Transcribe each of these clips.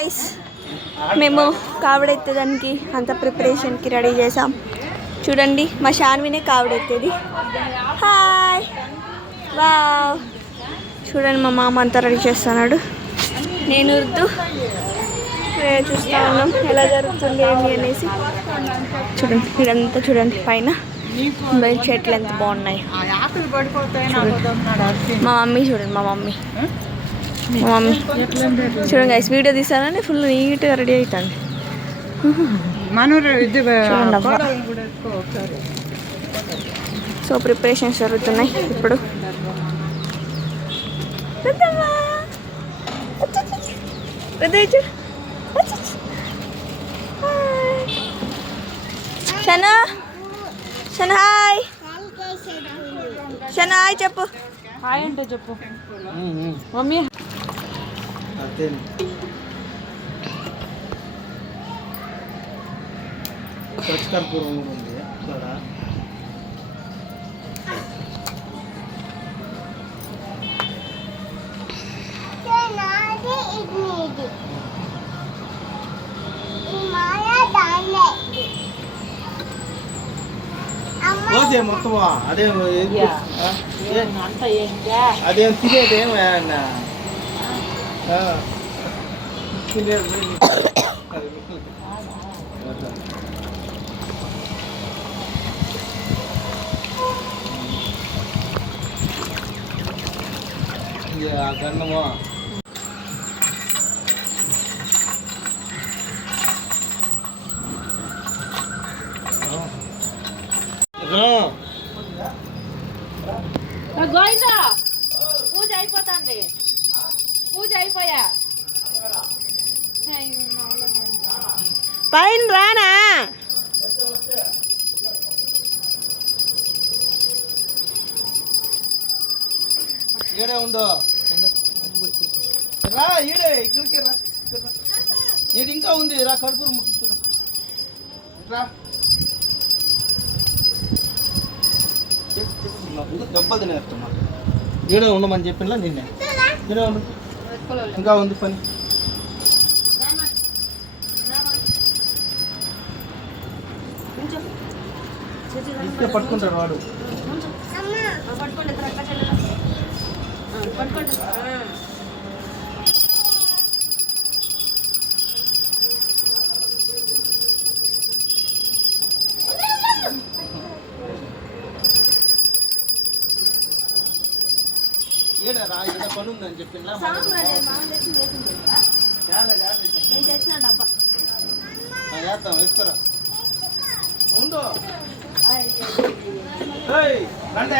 Guys, మేము కావడెత్తడానికి అంత ప్రిపరేషన్కి ready చేసాం. చూడండి, మా షాన్వినే కావడెత్తేది. Hi, wow. చూడండి, మా మామ అంతా రెడీ చేస్తున్నాడు. నేను ఉర్దు చూస్తూ ఉన్నాం ఎలా జరుగుతుంది ఏంటి అనేసి. చూడండి, ఇదంతా చూడండి, పైన చెట్లు ఎంత బాగున్నాయి. మా మమ్మీ చూడండి, మా మమ్మీ చూడండి గైస్, వీడియో తీసానని ఫుల్ నీట్గా రెడీ అవుతుంది. సో ప్రిపరేషన్స్ జరుగుతున్నాయి ఇప్పుడు. షనా, షనా హాయ్, షనా హాయ్ చెప్పు. హాయ్ అంటే చెప్పు మమ్మీ. పచ్చికర్పూరం ఉంది ఇక్కడ. మొత్తం అదేం అదేం తినేదేం గన్నమా. గోయిందా పూజ అయిపోతుంది, పూజ అయిపోయా. పైన రానా. ఈడే ఉందో రా, ఈడే ఇక్కడికి రా. ఈడు ఇంకా ఉంది రా, కర్పూరం ముట్టించురా. దెబ్బలు తినేస్తున్నా. ఈడే ఉండమని చెప్పిందా నిన్నే. ఈడే ఉండు, ఇంకా ఉంది పని. ఇస్తే పట్టుకుంటాడు వాడు. ఏడరా ఏదో పని ఉందని చెప్పిందా. చేస్తాం, వేసుకోరా. ఉందో రండి.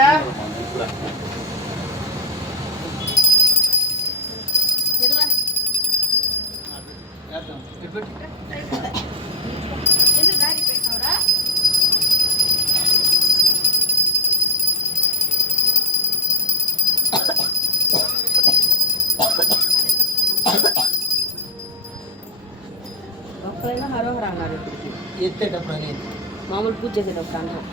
ఒక్కరైనా హరోహర అన్నారు. ఎత్తేటప్పుడు అని మామూలు పూజ చేసేటప్పుడు అన్నారు.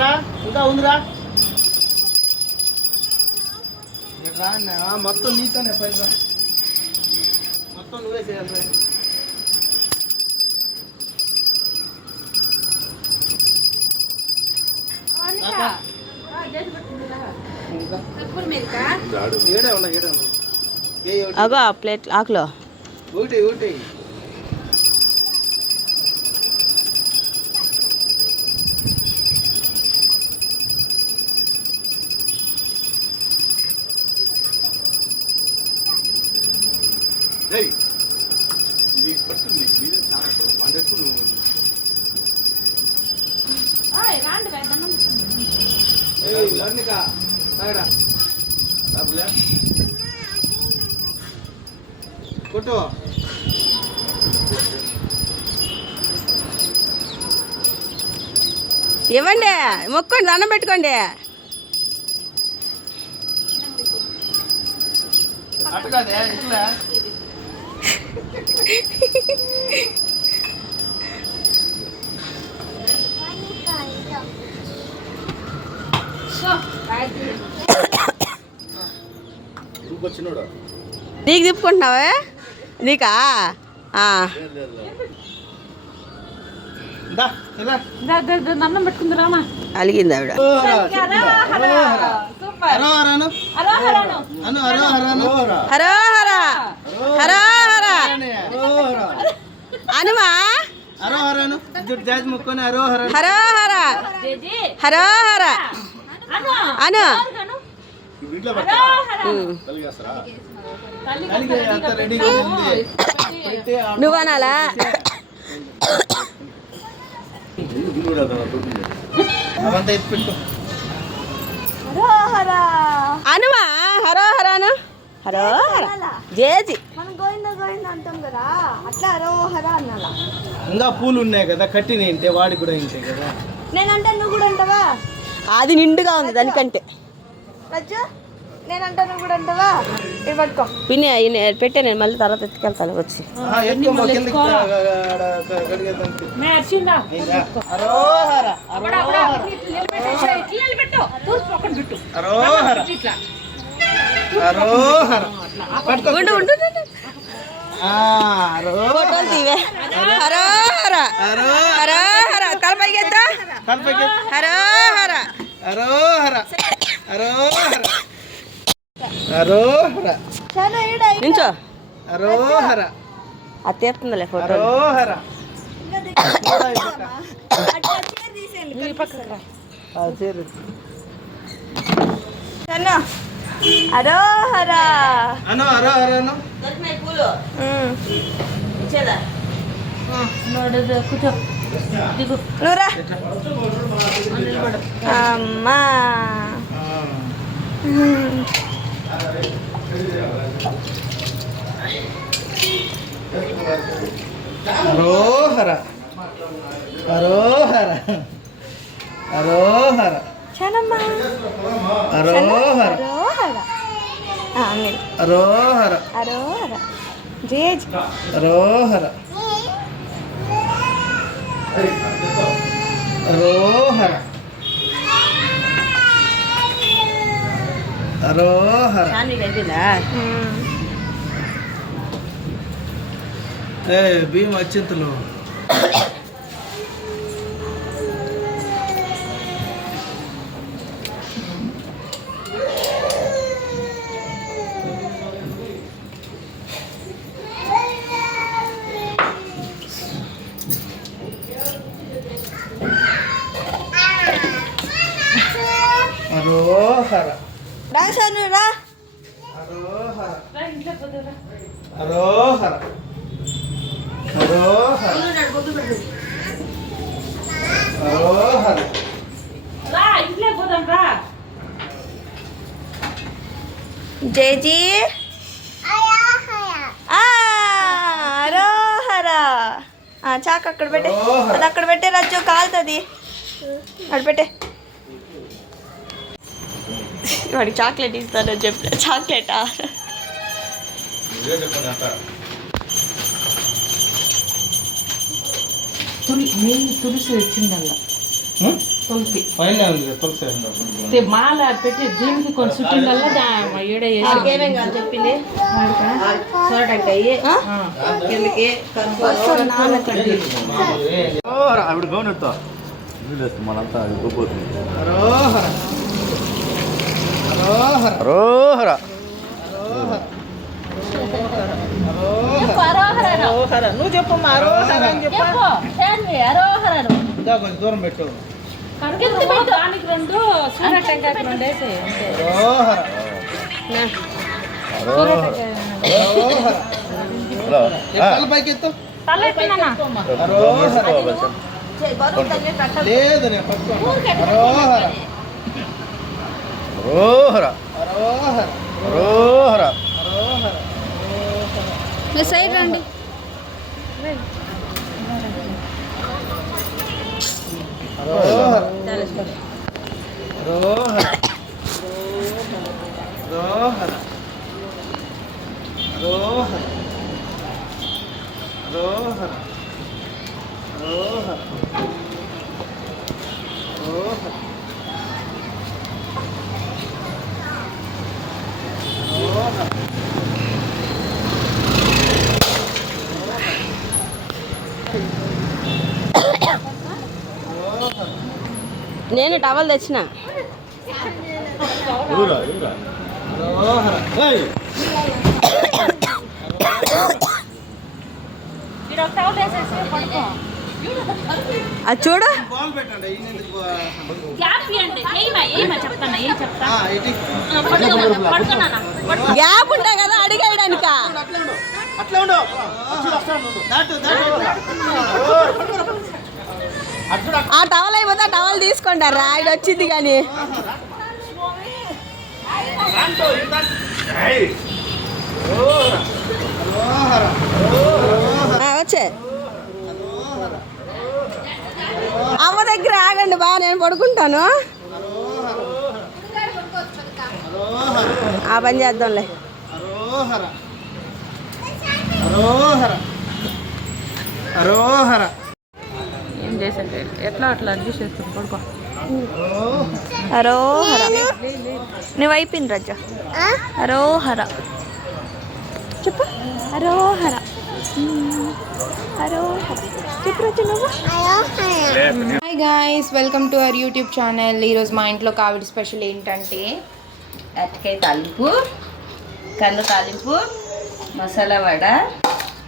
రా, ఇంకా ఉందిరా. రా మొత్తం నీతోనే పని రా, మొత్తం నువ్వే చేయాలి. ఏడే ఉన్నా, ఏడే ఉన్నా. అగో ప్లేట్ ఆకులో ఒకటి ఒకటి. నీకు పట్టింది మీరే చాలా పండకు నువ్వు. కొట్టు. ఇవ్వండి, మొక్కండి, దండం పెట్టుకోండి. అటు కాదే ఇట్లా. నీకు తిప్పుకుంటున్నావా? నీకా? దండం పెట్టుకుంది రామా. అలిగింది ఆవిడ. హరోహర హరోహర అనుమా జాజ్ ముక్కొని హరోహర హరోహర హరోహర అను. నువ్వు అనాలా? అవంతా ఎత్తుపెట్టు. అనుమా హరోహరాను హరోహర జేజి. మనం గోవింద గోవింద అంటాం కదా, అట్లా హరోహర అన్నాలా. ఇంకా పూలు ఉన్నాయి కదా కట్టిన ఇంటే వాడికి కూడా ఇంటే కదా. నేనంటే నువ్వు కూడా అంటావా? అది నిండుగా ఉంది దానికంటే. రజ్జు నేనంటే నువ్వు కూడా అంటావా? ఇది పట్టుకో. పిన్ని పెట్టే, నేను మళ్ళీ తర్వాత ఎత్తుకెళ్తాను వచ్చి. హరోహర హరోహర హరోహర ఉండు ఉండు ఫోటోలు తీవే. హరోహర హరోహర తలపైకి ఎత్తా. హరోహర హరోహర హరోహర హరోహర నించో. హరోహర అది తీస్తుందిలే ఫోటో. హరోహర హరోహర అను హరోహర అను. నువ్వురా అమ్మా. హరోహర హరోహర హరోహర చానమ్మా హరోహర హరోహర హరోహర హరోహర జేజ్ హరోహర హరోహర హరోహర. ఏ భీమ అత్యంతలు హరోహర రాశాను రా. హరోహర హరోహర హరోహర హరోహర ఇంట్లో పోదాం రా. జేజీ హరోహర. చాక్ అక్కడ పెట్టే, అది అక్కడ పెట్టే రజ్జు కాలుతుంది. అక్కడ పెట్టే. వాడికి చాక్లెట్ ఇస్తానని చెప్పా. చాక్లెటా? తులసి వచ్చిందల్లా తులసి పైన ఉంది తులసి మాల పెట్టి దీనికి కొంచెం చుట్టిందల్లా ఏమేం కాదు చెప్పింది. సోరటంకాయ ఆవిడ గౌనెడతా మనంతా హరోహర హరోహర హరోహర హరోహర. నువ్వు చెప్పమ్మా హరోహర అని చెప్పా. ఇంకా కొంచెం దూరం పెట్టు. దానికి రెండు సూర్య టెంకాయకి రెండు వేసేయి అంతే. హరోహర హరోహర. తల పైకి ఎత్తు. తల ఎత్తినా హరోహర. లేదు నేను పట్టుకోను. హరోహర హరోహర హరోహర హరోహర హరోహర మీరు సైడ్ రండి. హరోహర హరోహర హరోహర హరోహర హరోహర హరోహర హరోహర నేను టవల్ తెచ్చిన. ఎవరా ఎవరా హరోహర ఏయ్ మీరు ఒక టవల్ వేసేసి పడుకో. అది చూడు. బాల్ పెట్టండి ఈయన ఎందుకు గ్యాప్ ఇవ్వండి. ఏమా చెప్తాను, ఏం చెప్తా. ఇటు పడుకున్నానా? గ్యాప్ ఉంటా కదా అడిగేయడానిక. అట్లా ఉండు దాటు ఆ టవల్ అయిపోతే ఆ టవల్ తీసుకుంటారా? ఆయన వచ్చింది కానీ వచ్చే అమ్మ దగ్గర ఆగండి బా, నేను పడుకుంటాను. ఆ పని చేద్దాంలే. హరోహర హరోహర హరోహర ఏం చేసేది ఎట్లా అట్లా అడ్జస్ట్ చేస్తుంది. పడుకో. హరోహర. నువ్వు అయిపోయింది రజ్జ. హరోహర చెప్పు. హరోహర హరోహర చెప్పు రజ్జ నువ్వు. Hi guys, welcome to our YouTube channel. ఈరోజు మా ఇంట్లో కావిడి స్పెషల్ ఏంటంటే అరటికాయ తాలింపు, కంద తాలింపు, మసాలా వడ,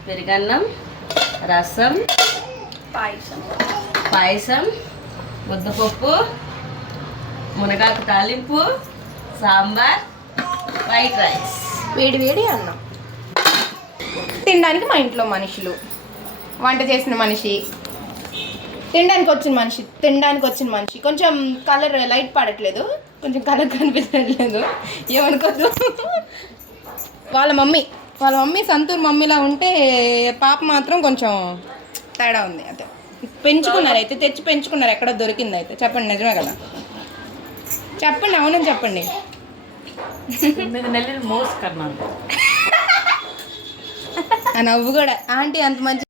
పెరుగన్నం, రసం, పాయసం, ముద్దపప్పు, మునగాకు తాలింపు, సాంబార్, వైట్ రైస్. వేడి వేడి అన్నం. తినడానికి మా ఇంట్లో మనుషులు, వంట చేసిన మనిషి, తినడానికి వచ్చిన మనిషి కొంచెం కలర్ లైట్ పడట్లేదు, కొంచెం కలర్ కనిపించట్లేదు, ఏమనుకోద్దు. వాళ్ళ మమ్మీ సంతూర్ మమ్మీలా ఉంటే పాప మాత్రం కొంచెం తేడా ఉంది. అయితే తెచ్చి పెంచుకున్నారు, ఎక్కడో దొరికింది. అయితే చెప్పండి, నిజమే కదా? చెప్పండి, అవునని చెప్పండి. నెల్లి మోస్ కన్నా ఆ నవ్వు కూడా ఆంటీ అంత మంచి